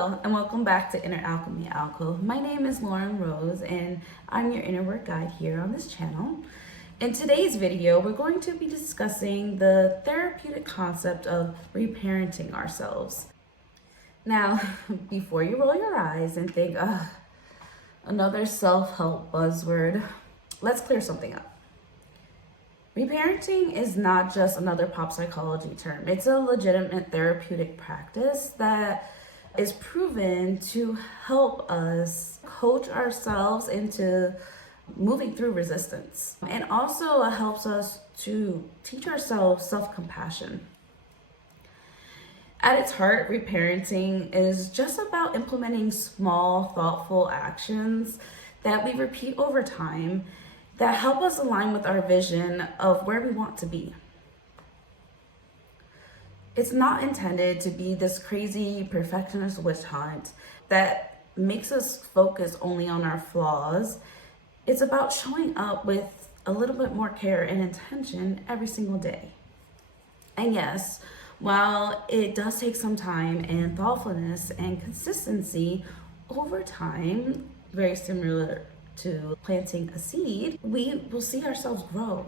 Hello, and welcome back to Inner Alchemy Alcove. My name is Lauren Rose, and I'm your inner work guide here on this channel. In today's video, we're going to be discussing the therapeutic concept of reparenting ourselves. Now, before you roll your eyes and think, another self-help buzzword, let's clear something up. Reparenting is not just another pop psychology term. It's a legitimate therapeutic practice that is proven to help us coach ourselves into moving through resistance, and also helps us to teach ourselves self-compassion. At its heart, reparenting is just about implementing small, thoughtful actions that we repeat over time that help us align with our vision of where we want to be. It's not intended to be this crazy perfectionist witch hunt that makes us focus only on our flaws. It's about showing up with a little bit more care and intention every single day. And yes, while it does take some time and thoughtfulness and consistency over time, very similar to planting a seed, we will see ourselves grow.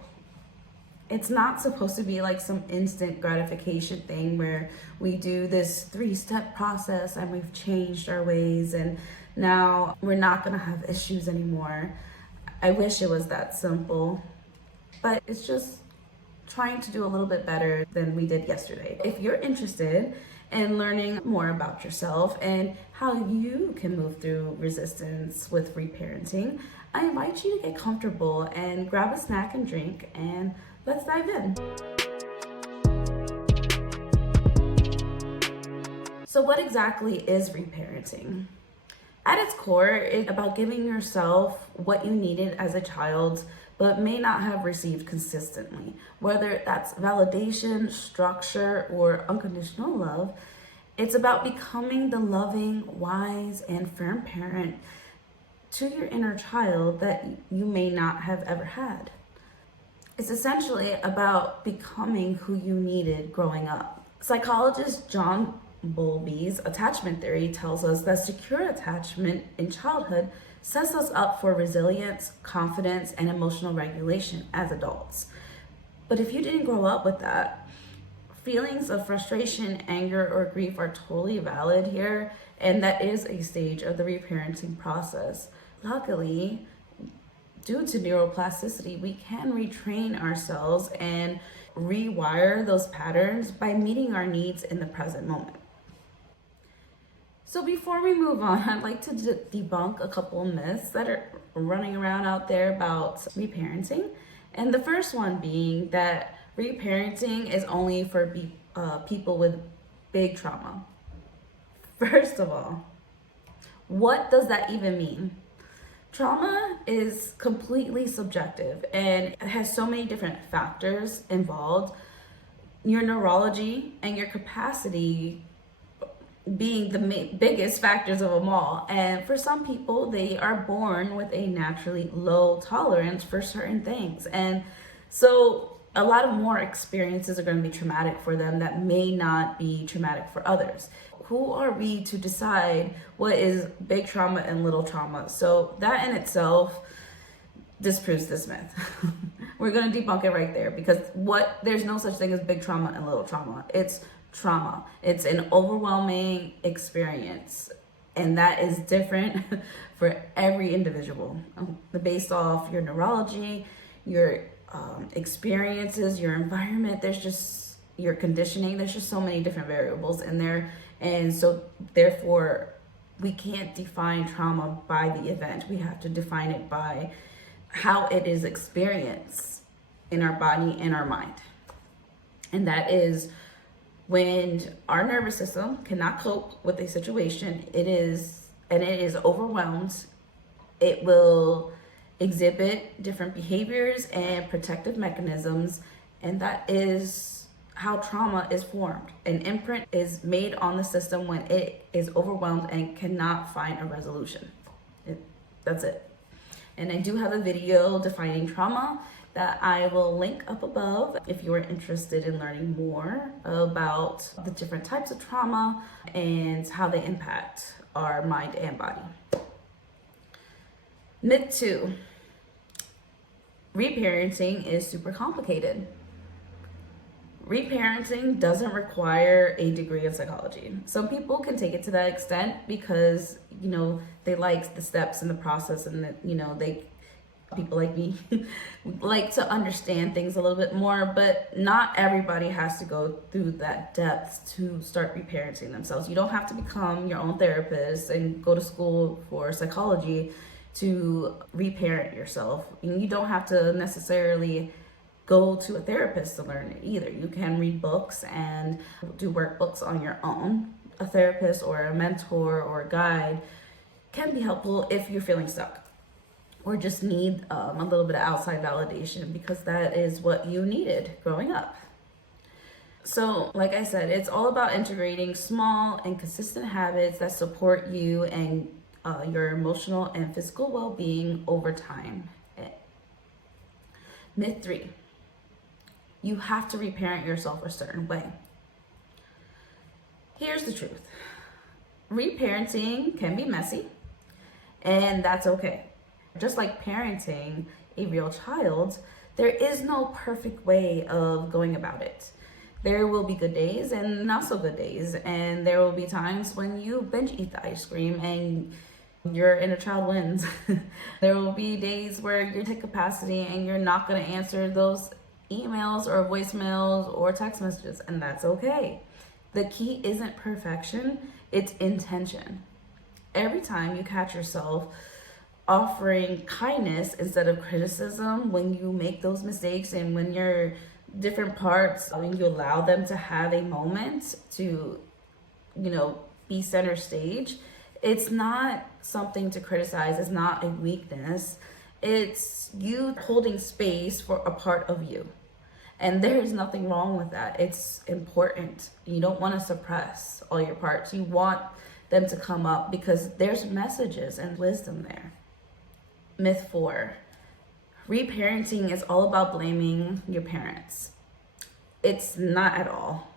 It's not supposed to be like some instant gratification thing where we do this 3-step process and we've changed our ways and now we're not gonna have issues anymore. I wish it was that simple, but it's just trying to do a little bit better than we did yesterday. If you're interested in learning more about yourself and how you can move through resistance with reparenting, I invite you to get comfortable and grab a snack and drink, and let's dive in. So what exactly is reparenting? At its core, it's about giving yourself what you needed as a child but may not have received consistently. Whether that's validation, structure, or unconditional love, it's about becoming the loving, wise, and firm parent to your inner child that you may not have ever had. It's essentially about becoming who you needed growing up. Psychologist John Bowlby's attachment theory tells us that secure attachment in childhood sets us up for resilience, confidence, and emotional regulation as adults. But if you didn't grow up with that, feelings of frustration, anger, or grief are totally valid here, and that is a stage of the reparenting process. Luckily, due to neuroplasticity, we can retrain ourselves and rewire those patterns by meeting our needs in the present moment. So before we move on, I'd like to debunk a couple of myths that are running around out there about reparenting. And the first one being that reparenting is only for people with big trauma. First of all, what does that even mean? Trauma is completely subjective and it has so many different factors involved. Your neurology and your capacity being the biggest factors of them all. And for some people, they are born with a naturally low tolerance for certain things. And so a lot of more experiences are going to be traumatic for them that may not be traumatic for others. Who are we to decide what is big trauma and little trauma? So that in itself disproves this myth. We're going to debunk it right there, because there's no such thing as big trauma and little trauma. It's trauma. It's an overwhelming experience, and that is different for every individual based off your neurology, your experiences, your environment. There's just your conditioning. There's just so many different variables in there, and so therefore we can't define trauma by the event. We have to define it by how it is experienced in our body and our mind, and that is when our nervous system cannot cope with a situation, it is overwhelmed, it will exhibit different behaviors and protective mechanisms, and that is how trauma is formed. An imprint is made on the system when it is overwhelmed and cannot find a resolution. That's it. And I do have a video defining trauma that I will link up above if you are interested in learning more about the different types of trauma and how they impact our mind and body. Myth 2, reparenting is super complicated. Reparenting doesn't require a degree in psychology. Some people can take it to that extent because, they like the steps in the process, and that, people like me like to understand things a little bit more, but not everybody has to go through that depth to start reparenting themselves. You don't have to become your own therapist and go to school for psychology to reparent yourself. You don't have to necessarily go to a therapist to learn it either. You can read books and do workbooks on your own. A therapist or a mentor or a guide can be helpful if you're feeling stuck or just need a little bit of outside validation, because that is what you needed growing up. So, like I said, it's all about integrating small and consistent habits that support you and your emotional and physical well-being over time. Myth 3, you have to reparent yourself a certain way. Here's the truth. Reparenting can be messy, and that's okay. Just like parenting a real child, there is no perfect way of going about it. There will be good days and not so good days, and there will be times when you binge eat the ice cream and your inner child wins. There will be days where you're at capacity and you're not going to answer those emails or voicemails or text messages, and that's okay. The key isn't perfection, it's intention. Every time you catch yourself offering kindness instead of criticism, when you make those mistakes and when your different parts, when you allow them to have a moment to, be center stage, it's not something to criticize. It's not a weakness. It's you holding space for a part of you. And there is nothing wrong with that. It's important. You don't want to suppress all your parts. You want them to come up because there's messages and wisdom there. Myth 4, reparenting is all about blaming your parents. It's not at all.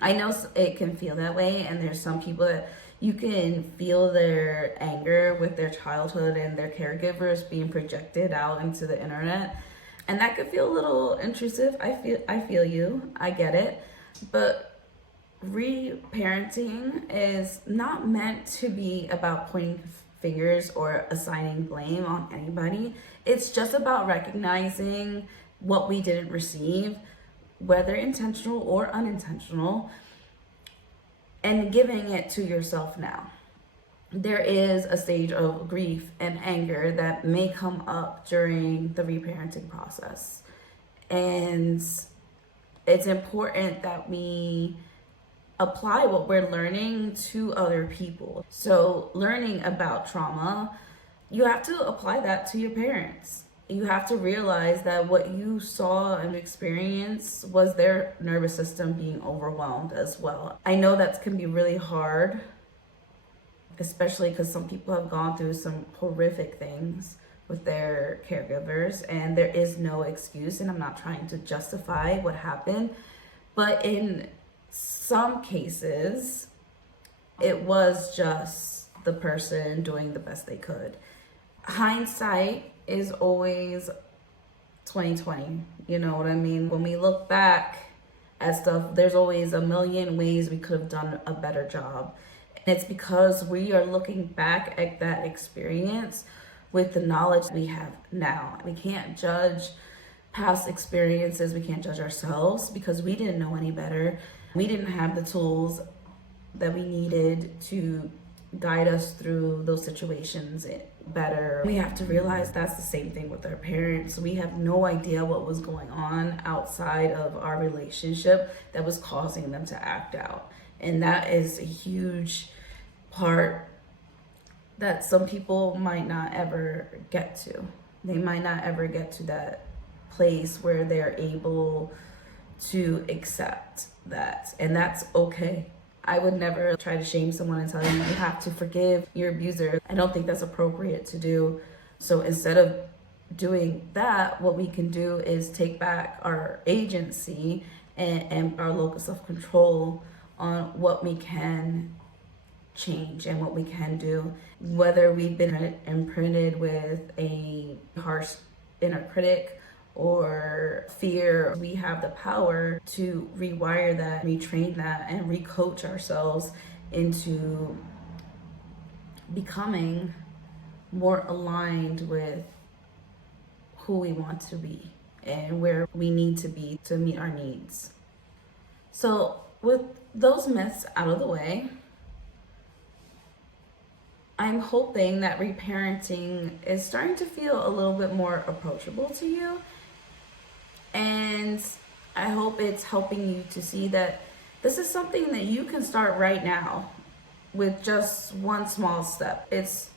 I know it can feel that way, and there's some people that you can feel their anger with their childhood and their caregivers being projected out into the internet, and that could feel a little intrusive. I feel you. I get it. But reparenting is not meant to be about pointing fingers or assigning blame on anybody. It's just about recognizing what we didn't receive, whether intentional or unintentional, and giving it to yourself now. There is a stage of grief and anger that may come up during the reparenting process. And it's important that we apply what we're learning to other people. So learning about trauma, you have to apply that to your parents. You have to realize that what you saw and experienced was their nervous system being overwhelmed as well. I know that can be really hard, especially because some people have gone through some horrific things with their caregivers, and there is no excuse, and I'm not trying to justify what happened, but in some cases, it was just the person doing the best they could. Hindsight is always 2020. You know what I mean? When we look back at stuff, there's always a million ways we could have done a better job. And it's because we are looking back at that experience with the knowledge we have now. We can't judge past experiences. We can't judge ourselves because we didn't know any better. We didn't have the tools that we needed to guide us through those situations better. We have to realize that's the same thing with our parents. We have no idea what was going on outside of our relationship that was causing them to act out. And that is a huge part that some people might not ever get to. They might not ever get to that place where they're able to accept that. And that's okay. I would never try to shame someone and tell you you have to forgive your abuser. I don't think that's appropriate to do. So instead of doing that, what we can do is take back our agency and our locus of control on what we can change and what we can do. Whether we've been imprinted with a harsh inner critic or fear, we have the power to rewire that, retrain that, and recoach ourselves into becoming more aligned with who we want to be and where we need to be to meet our needs. So with those myths out of the way, I'm hoping that reparenting is starting to feel a little bit more approachable to you. And I hope it's helping you to see that this is something that you can start right now with just one small step. It's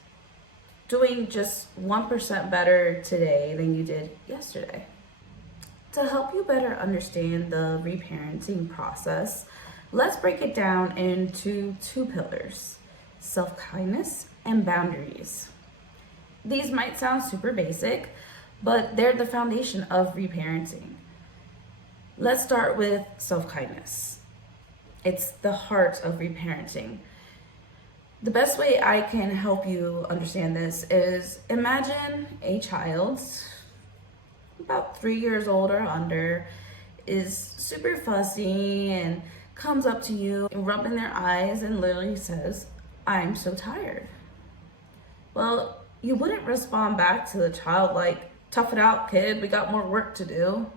doing just 1% better today than you did yesterday. To help you better understand the reparenting process, let's break it down into 2 pillars: self-kindness and boundaries. These might sound super basic, but they're the foundation of reparenting. Let's start with self-kindness. It's the heart of reparenting. The best way I can help you understand this is imagine a child about 3 years old or under is super fussy and comes up to you rubbing their eyes and literally says, "I'm so tired." Well, you wouldn't respond back to the child like, "Tough it out, kid, we got more work to do,"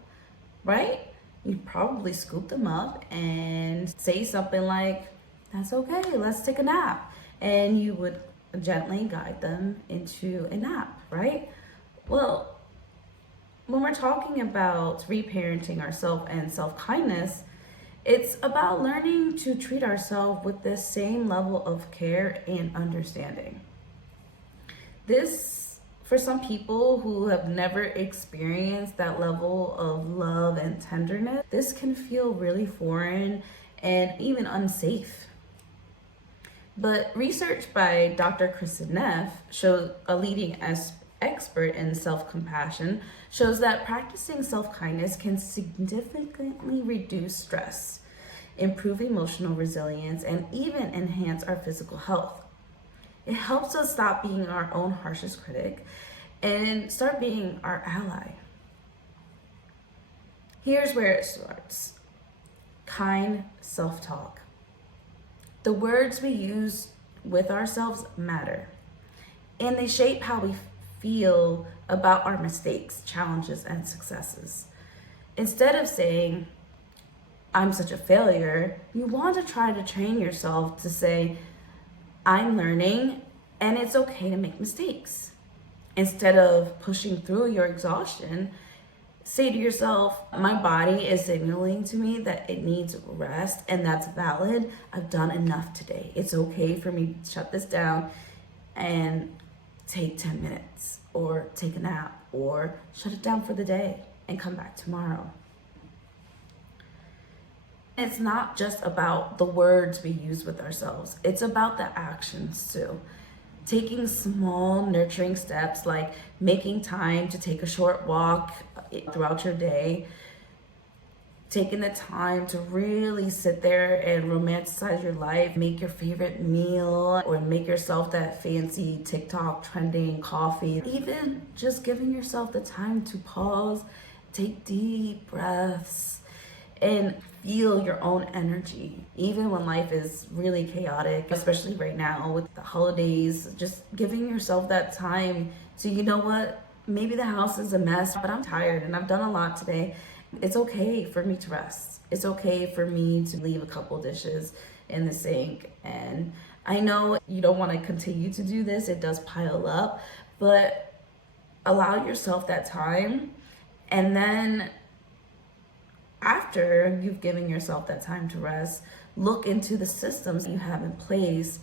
right? You'd probably scoop them up and say something like, "That's okay, let's take a nap." And you would gently guide them into a nap, right? Well, when we're talking about reparenting ourselves and self-kindness, it's about learning to treat ourselves with this same level of care and understanding. This, for some people who have never experienced that level of love and tenderness, this can feel really foreign and even unsafe. But research by Dr. Kristen Neff, shows a leading expert in self-compassion, shows that practicing self-kindness can significantly reduce stress, improve emotional resilience, and even enhance our physical health. It helps us stop being our own harshest critic and start being our ally. Here's where it starts: kind self-talk. The words we use with ourselves matter, and they shape how we feel about our mistakes, challenges, and successes. Instead of saying, "I'm such a failure," you want to try to train yourself to say, "I'm learning, and it's okay to make mistakes." Instead of pushing through your exhaustion, say to yourself, "My body is signaling to me that it needs rest, and that's valid. I've done enough today. It's okay for me to shut this down and take 10 minutes or take a nap or shut it down for the day and come back tomorrow." It's not just about the words we use with ourselves. It's about the actions too. Taking small nurturing steps like making time to take a short walk throughout your day, taking the time to really sit there and romanticize your life, make your favorite meal, or make yourself that fancy TikTok trending coffee. Even just giving yourself the time to pause, take deep breaths, and feel your own energy. Even when life is really chaotic, especially right now with the holidays, just giving yourself that time to, you know what, maybe the house is a mess, but I'm tired and I've done a lot today. It's okay for me to rest. It's okay for me to leave a couple dishes in the sink. And I know you don't want to continue to do this, it does pile up, but allow yourself that time. And then after you've given yourself that time to rest, look into the systems you have in place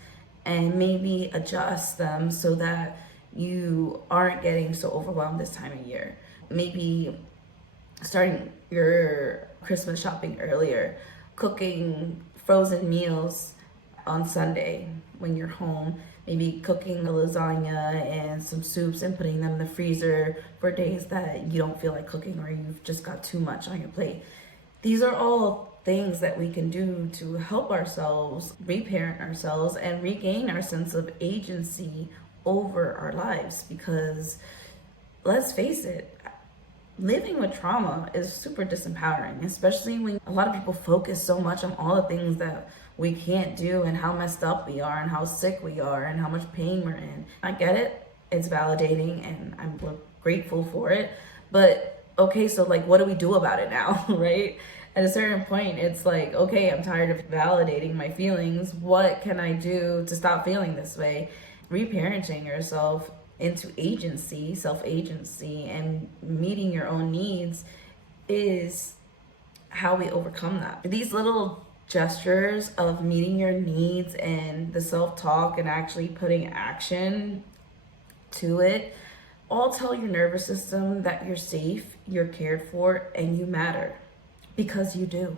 and maybe adjust them so that you aren't getting so overwhelmed this time of year. Maybe starting your Christmas shopping earlier, cooking frozen meals on Sunday when you're home, maybe cooking a lasagna and some soups and putting them in the freezer for days that you don't feel like cooking or you've just got too much on your plate. These are all things that we can do to help ourselves reparent ourselves and regain our sense of agency over our lives, because let's face it, living with trauma is super disempowering, especially when a lot of people focus so much on all the things that we can't do and how messed up we are and how sick we are and how much pain we're in. I get it, it's validating and I'm grateful for it, but okay, so like what do we do about it now, right? At a certain point, it's like, okay, I'm tired of validating my feelings. What can I do to stop feeling this way? Reparenting yourself into agency, self-agency, and meeting your own needs is how we overcome that. These little gestures of meeting your needs and the self-talk and actually putting action to it all tell your nervous system that you're safe, you're cared for, and you matter. Because you do.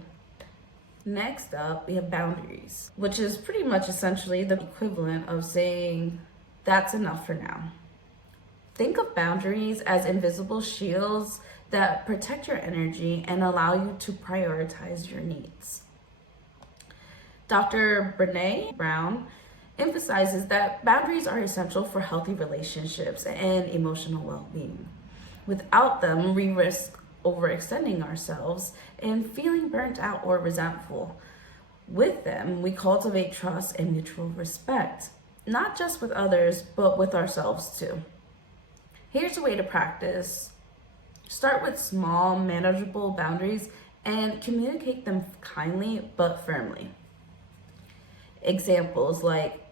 Next up, we have boundaries, which is pretty much essentially the equivalent of saying, that's enough for now. Think of boundaries as invisible shields that protect your energy and allow you to prioritize your needs. Dr. Brené Brown emphasizes that boundaries are essential for healthy relationships and emotional well-being. Without them, we risk overextending ourselves and feeling burnt out or resentful. With them, we cultivate trust and mutual respect, not just with others, but with ourselves too. Here's a way to practice. Start with small, manageable boundaries and communicate them kindly but firmly. Examples like,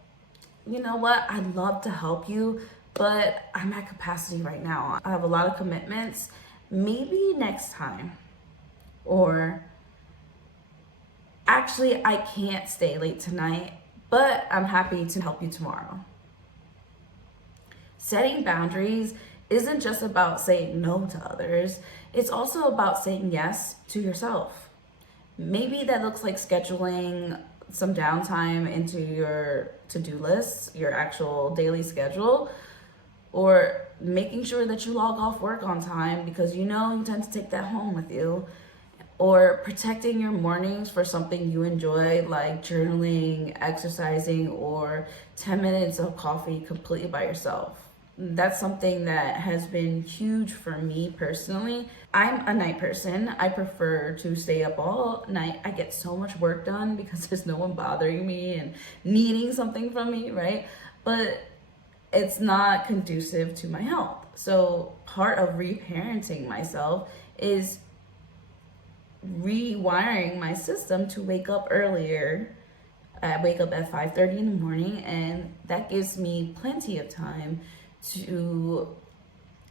you know what, I'd love to help you, but I'm at capacity right now. I have a lot of commitments. Maybe next time. Or actually, I can't stay late tonight, but I'm happy to help you tomorrow. Setting boundaries isn't just about saying no to others, it's also about saying yes to yourself. Maybe that looks like scheduling some downtime into your to-do lists, your actual daily schedule, or making sure that you log off work on time because you know you tend to take that home with you, or protecting your mornings for something you enjoy like journaling, exercising, or 10 minutes of coffee completely by yourself. That's something that has been huge for me personally. I'm a night person. I prefer to stay up all night. I get so much work done because there's no one bothering me and needing something from me, right? But it's not conducive to my health. So part of reparenting myself is rewiring my system to wake up earlier. I wake up at 5:30 in the morning, and that gives me plenty of time to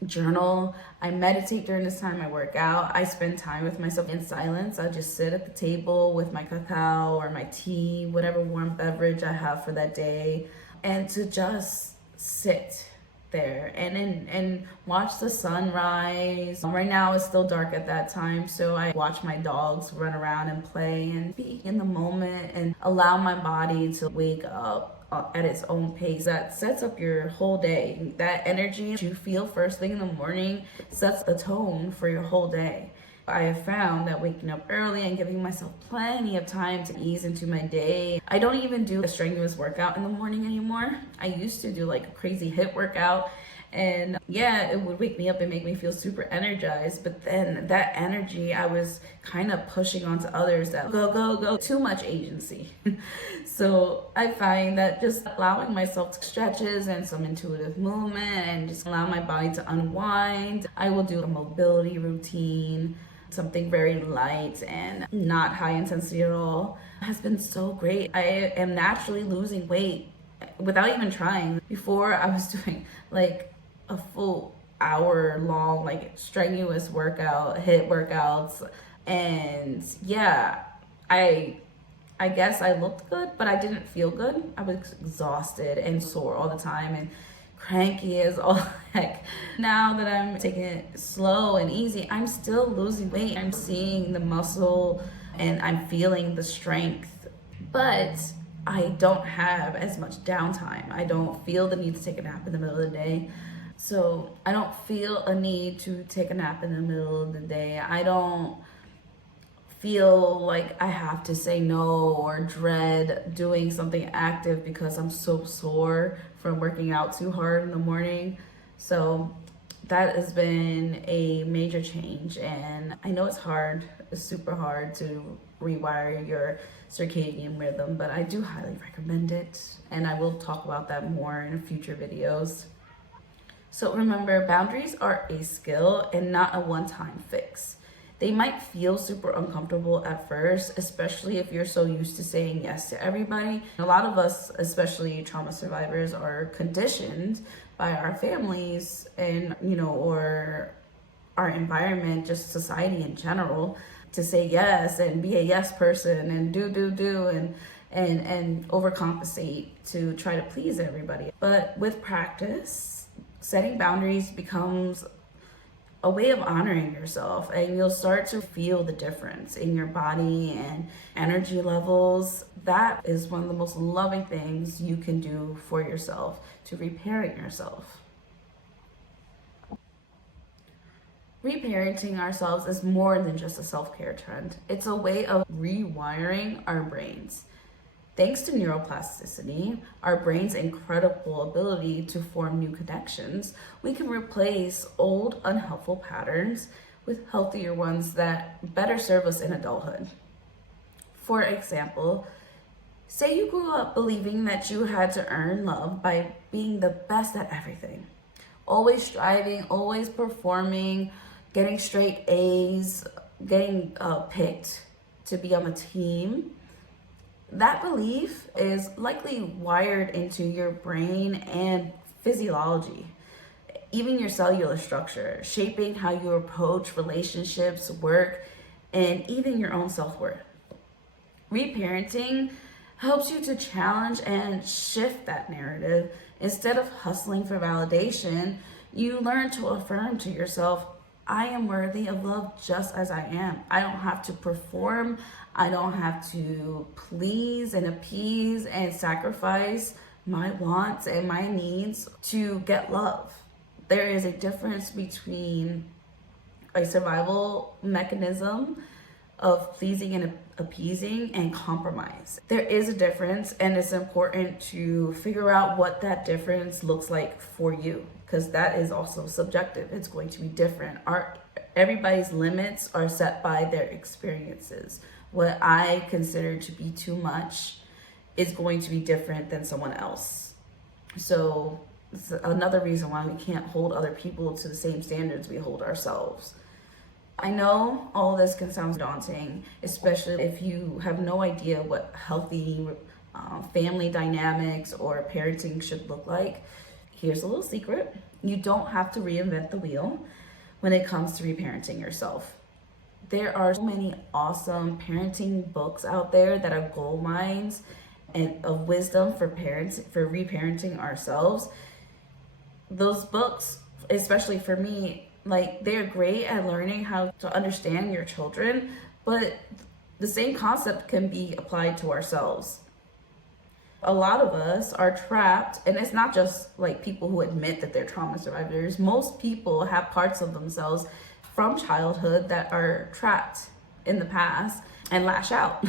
journal. I meditate during this time. I work out. I spend time with myself in silence. I just sit at the table with my cacao or my tea, whatever warm beverage I have for that day, and to just sit there and watch the sunrise. Right now it's still dark at that time, so I watch my dogs run around and play and be in the moment and allow my body to wake up at its own pace. That sets up your whole day. That energy you feel first thing in the morning sets the tone for your whole day. I have found that waking up early and giving myself plenty of time to ease into my day. I don't even do a strenuous workout in the morning anymore. I used to do like a crazy HIIT workout, and yeah, it would wake me up and make me feel super energized, but then that energy I was kind of pushing onto others that go, too much agency. So I find that just allowing myself stretches and some intuitive movement and just allow my body to unwind. I will do a mobility routine, something very light and not high intensity at all, has been so great. I am naturally losing weight without even trying. Before I was doing like a full hour long like strenuous workout, HIIT workouts, and yeah, I guess I looked good, but I didn't feel good. I was exhausted and sore all the time and cranky as all heck. Now that I'm taking it slow and easy, I'm still losing weight. I'm seeing the muscle and I'm feeling the strength. But I don't have as much downtime. I don't feel the need to take a nap in the middle of the day. So I don't feel a need to take a nap in the middle of the day. I don't feel like I have to say no or dread doing something active because I'm so sore from working out too hard in the morning. So that has been a major change, and I know it's hard, it's super hard to rewire your circadian rhythm, but I do highly recommend it, and I will talk about that more in future videos. So remember, boundaries are a skill and not a one-time fix. They might feel super uncomfortable at first, especially if you're so used to saying yes to everybody. A lot of us, especially trauma survivors, are conditioned by our families and, or our environment, just society in general, to say yes and be a yes person and do and overcompensate to try to please everybody. But with practice, setting boundaries becomes a way of honoring yourself, and you'll start to feel the difference in your body and energy levels. That is one of the most loving things you can do for yourself, to reparent yourself. Reparenting ourselves is more than just a self-care trend. It's a way of rewiring our brains. Thanks to neuroplasticity, our brain's incredible ability to form new connections, we can replace old unhelpful patterns with healthier ones that better serve us in adulthood. For example, say you grew up believing that you had to earn love by being the best at everything. Always striving, always performing, getting straight A's, getting picked to be on the team. That belief is likely wired into your brain and physiology, even your cellular structure, shaping how you approach relationships, work, and even your own self-worth. Reparenting helps you to challenge and shift that narrative. Instead of hustling for validation, you learn to affirm to yourself, I am worthy of love just as I am. I don't have to perform. I don't have to please and appease and sacrifice my wants and my needs to get love. There is a difference between a survival mechanism of pleasing and appeasing and compromise. There is a difference, and it's important to figure out what that difference looks like for you, because that is also subjective. It's going to be different. Everybody's limits are set by their experiences. What I consider to be too much is going to be different than someone else. So it's another reason why we can't hold other people to the same standards we hold ourselves. I know all this can sound daunting, especially if you have no idea what healthy family dynamics or parenting should look like. Here's a little secret. You don't have to reinvent the wheel when it comes to reparenting yourself. There are so many awesome parenting books out there that are gold mines and of wisdom for parents, for reparenting ourselves. Those books, especially for me, they're great at learning how to understand your children, but the same concept can be applied to ourselves. A lot of us are trapped, and it's not just people who admit that they're trauma survivors. Most people have parts of themselves from childhood that are trapped in the past and lash out.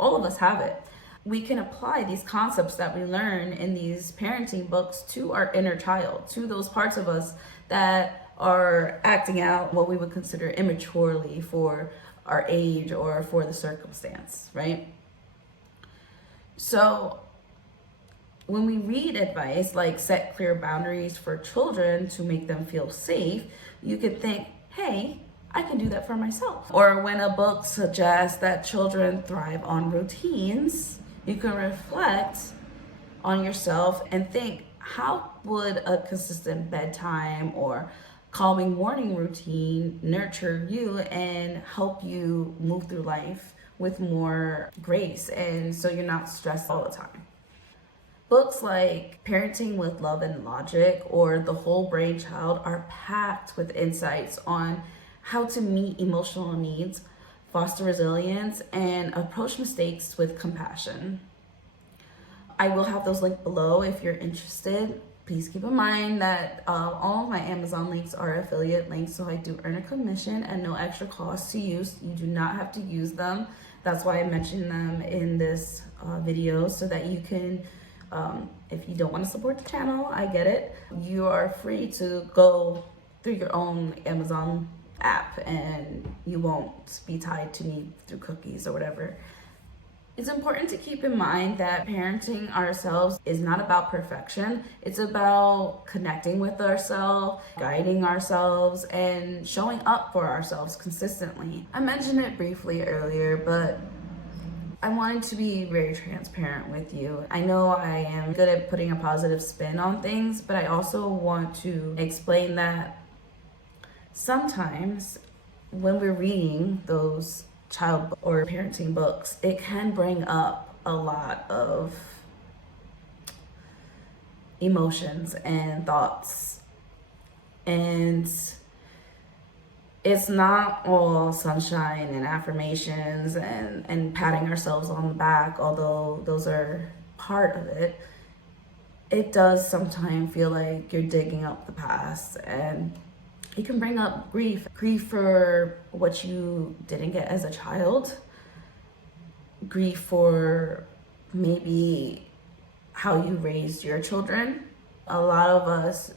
All of us have it. We can apply these concepts that we learn in these parenting books to our inner child, to those parts of us that are acting out what we would consider immaturely for our age or for the circumstance, right? So when we read advice like set clear boundaries for children to make them feel safe, you could think, hey, I can do that for myself. Or when a book suggests that children thrive on routines, you can reflect on yourself and think, how would a consistent bedtime or calming morning routine nurture you and help you move through life with more grace, and so you're not stressed all the time. Books like Parenting with Love and Logic or The Whole Brain Child are packed with insights on how to meet emotional needs, foster resilience, and approach mistakes with compassion. I will have those linked below if you're interested. Please keep in mind that all of my Amazon links are affiliate links, so I do earn a commission and no extra cost to use. You do not have to use them. That's why I mentioned them in this video, so that you can, if you don't want to support the channel, I get it. You are free to go through your own Amazon app and you won't be tied to me through cookies or whatever. It's important to keep in mind that parenting ourselves is not about perfection. It's about connecting with ourselves, guiding ourselves, and showing up for ourselves consistently. I mentioned it briefly earlier, but I wanted to be very transparent with you. I know I am good at putting a positive spin on things, but I also want to explain that sometimes when we're reading those child or parenting books, it can bring up a lot of emotions and thoughts, and it's not all sunshine and affirmations and patting ourselves on the back, although those are part of it. It does sometimes feel like you're digging up the past, and it can bring up grief for what you didn't get as a child, grief for maybe how you raised your children. A lot of us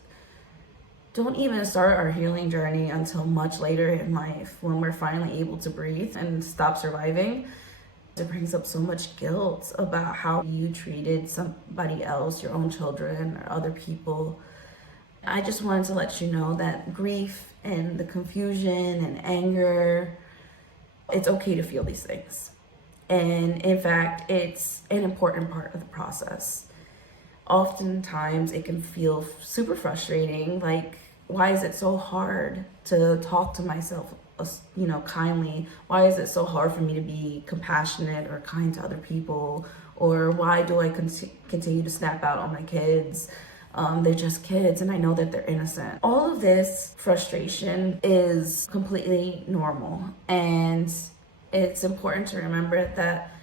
don't even start our healing journey until much later in life, when we're finally able to breathe and stop surviving. It brings up so much guilt about how you treated somebody else, your own children or other people. I just wanted to let you know that grief and the confusion and anger, it's okay to feel these things. And in fact, it's an important part of the process. Oftentimes it can feel super frustrating. Like, why is it so hard to talk to myself, kindly? Why is it so hard for me to be compassionate or kind to other people? Or why do I continue to snap out on my kids? They're just kids and I know that they're innocent. All of this frustration is completely normal, and it's important to remember that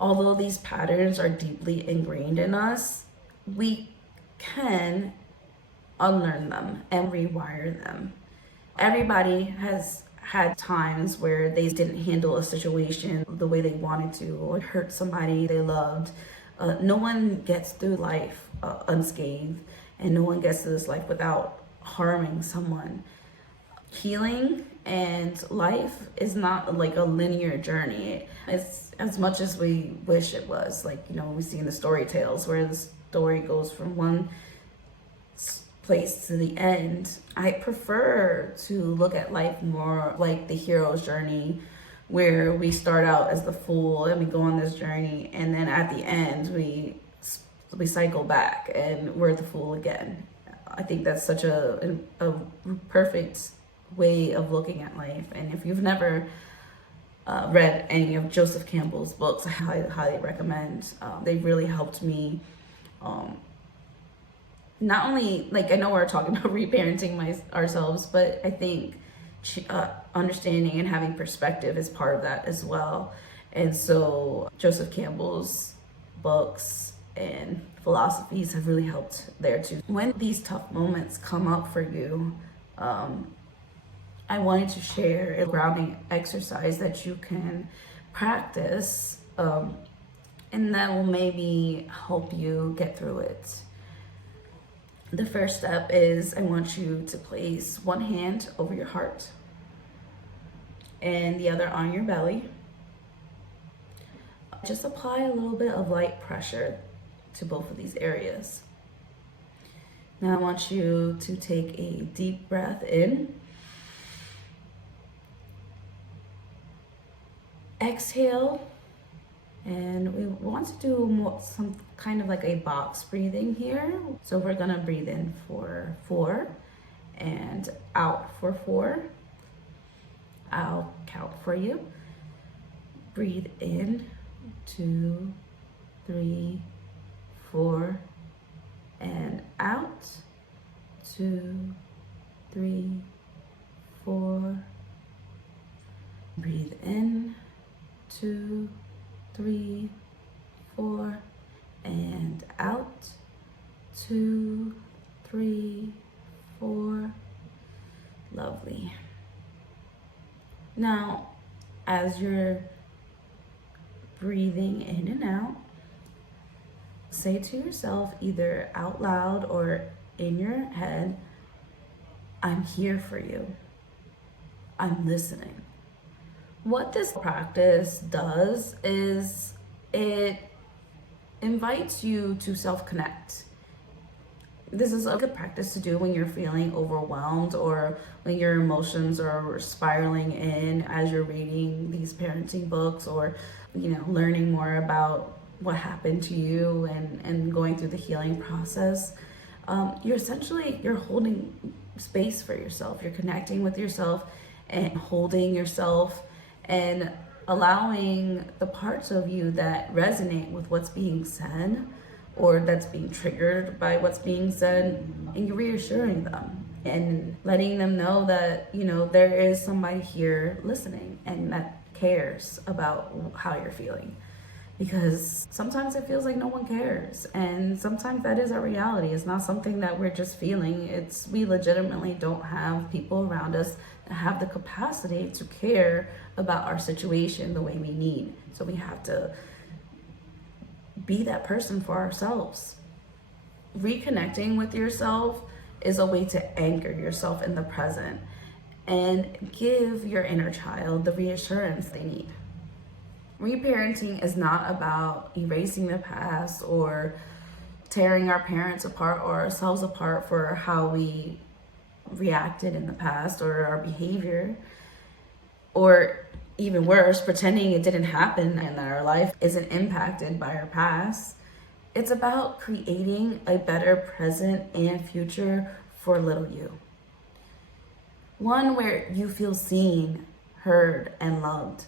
although these patterns are deeply ingrained in us, we can unlearn them and rewire them. Everybody has had times where they didn't handle a situation the way they wanted to, or hurt somebody they loved. No one gets through life unscathed, and no one gets through this life without harming someone. Healing and life is not like a linear journey. It's as much as we wish it was. Like, we see in the story tales where the story goes from one place to the end. I prefer to look at life more like the hero's journey, where we start out as the fool and we go on this journey, and then at the end we cycle back and we're the fool again. I think that's such a perfect way of looking at life. And if you've never read any of Joseph Campbell's books, I highly recommend. They really helped me. Not only, like, I know we're talking about reparenting ourselves, but I think understanding and having perspective is part of that as well. And so Joseph Campbell's books and philosophies have really helped there too. When these tough moments come up for you, I wanted to share a grounding exercise that you can practice, and that will maybe help you get through it. The first step is I want you to place one hand over your heart and the other on your belly. Just apply a little bit of light pressure to both of these areas. Now I want you to take a deep breath in. Exhale, and we want to do some kind of like a box breathing here. So we're gonna breathe in for 4 and out for 4. I'll count for you. Breathe in, 2, 3, 4, and out, 2, 3, 4. Breathe in, 2, 3, 4, and out. 2, 3, 4. Lovely. Now, as you're breathing in and out, say to yourself, either out loud or in your head, I'm here for you. I'm listening. What this practice does is it invites you to self-connect. This is a good practice to do when you're feeling overwhelmed or when your emotions are spiraling in as you're reading these parenting books, or learning more about what happened to you and going through the healing process. You're holding space for yourself. You're connecting with yourself and holding yourself and allowing the parts of you that resonate with what's being said or that's being triggered by what's being said, and you're reassuring them and letting them know that there is somebody here listening and that cares about how you're feeling. Because sometimes it feels like no one cares, and sometimes that is our reality. It's not something that we're just feeling. We legitimately don't have people around us that have the capacity to care about our situation the way we need. So we have to be that person for ourselves. Reconnecting with yourself is a way to anchor yourself in the present and give your inner child the reassurance they need. Reparenting is not about erasing the past or tearing our parents apart or ourselves apart for how we reacted in the past or our behavior, or even worse, pretending it didn't happen and that our life isn't impacted by our past. It's about creating a better present and future for little you. One where you feel seen, heard, and loved.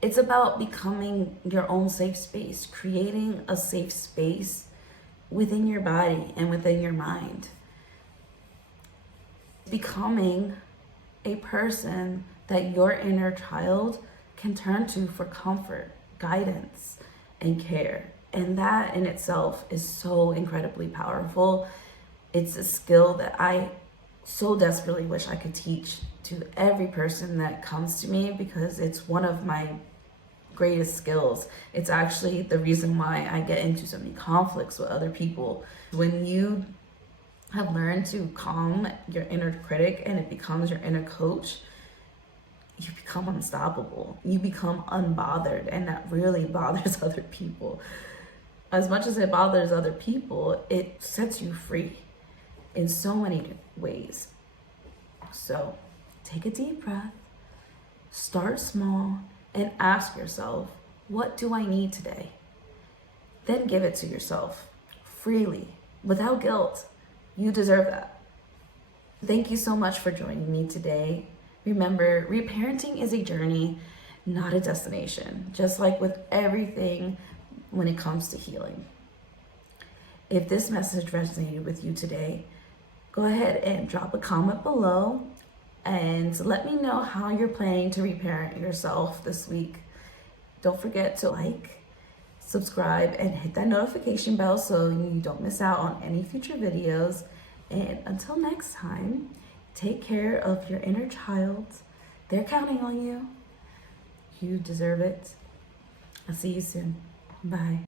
It's about becoming your own safe space, creating a safe space within your body and within your mind. Becoming a person that your inner child can turn to for comfort, guidance, and care. And that in itself is so incredibly powerful. It's a skill that I so desperately wish I could teach to every person that comes to me, because it's one of my greatest skills. It's actually the reason why I get into so many conflicts with other people. When you have learned to calm your inner critic and it becomes your inner coach, you become unstoppable. You become unbothered, and that really bothers other people. As much as it bothers other people, it sets you free in so many ways. So take a deep breath, start small, and ask yourself, what do I need today? Then give it to yourself freely, without guilt. You deserve that. Thank you so much for joining me today. Remember, reparenting is a journey, not a destination, just like with everything when it comes to healing. If this message resonated with you today, go ahead and drop a comment below and let me know how you're planning to reparent yourself this week. Don't forget to like, subscribe, and hit that notification bell so you don't miss out on any future videos. And until next time, take care of your inner child. They're counting on you. You deserve it. I'll see you soon. Bye.